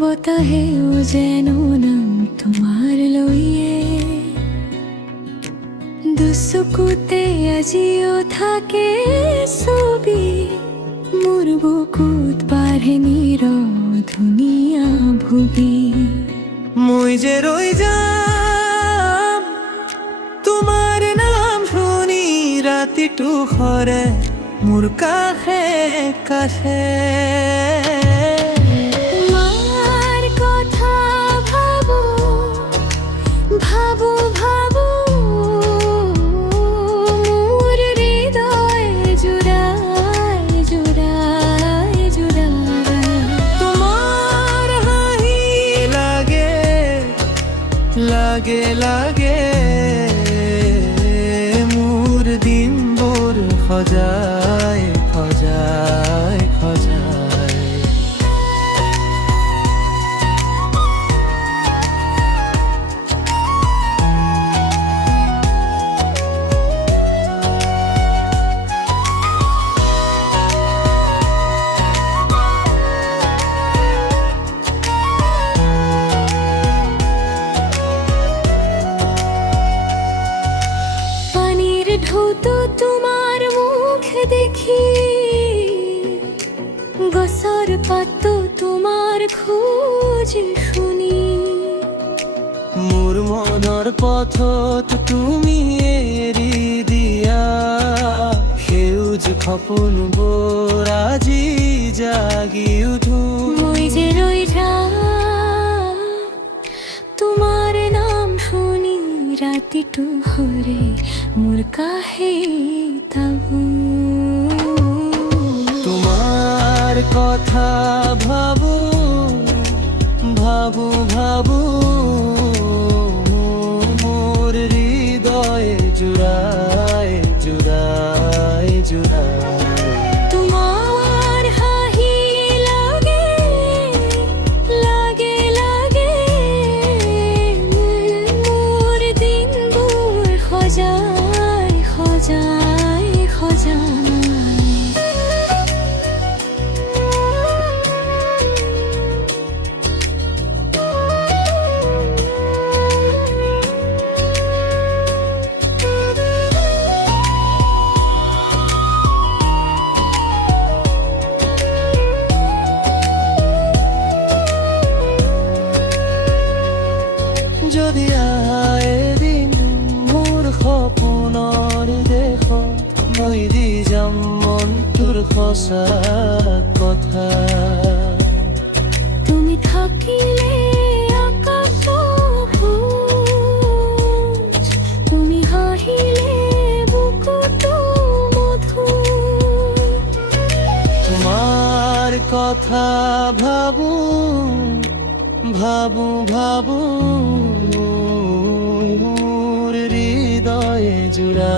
বতাহেও যেন নাম তোমাৰ লইয়ে দুচকুতে আজিও থাকে ছবি মোৰ বুকুত বাঢ়ে নীৰৱ ধুনীয়া ভুবি মই যে ৰৈ যাম তোমাৰ নাম শুনি ৰাতিটো সৰে মোৰ কাষে কাষে তোমাৰ কথা ভাবো ভাবো ভাবো মোৰ হৃদয় জুড়াই জুড়াই জুড়াই তোমাৰ হাঁহি লাগে লাগে লাগে মোৰ দিনবোৰ সজাই সজাই সজাই পানির ঢৌতো তোমার মুখ দেখি গছৰ পাতো তোমাৰ খোজ শুনি মোৰ মনৰ পথত তুমি এৰি দিয়া সেউজ সপোনবোৰ আজি জাগি উঠো মই যে ৰৈ যাম তোমাৰ নাম শুনি ৰাতিটো হৰে মোৰ কাহে তাবো তোমার কথা ভাবো ভাবো ভাবো মোর হৃদয়ে জুড়ায় জুড়ায় জুড়ায় তোমাৰ হাঁহি লাগে লাগে লাগে মোৰ দিনবোৰ সজাই সজাই সজাই যদি এদিন মোৰ সপোনৰ দেশত মই দি যাম মনটোৰ সঁচা কথা তুমি থাকিলে আকাশ সবুজ তুমি হাঁহিলে বুকুটো মধুৰ তোমার কথা ভাবো ভাবো ভাবো মোর হৃদয়ে জুড়া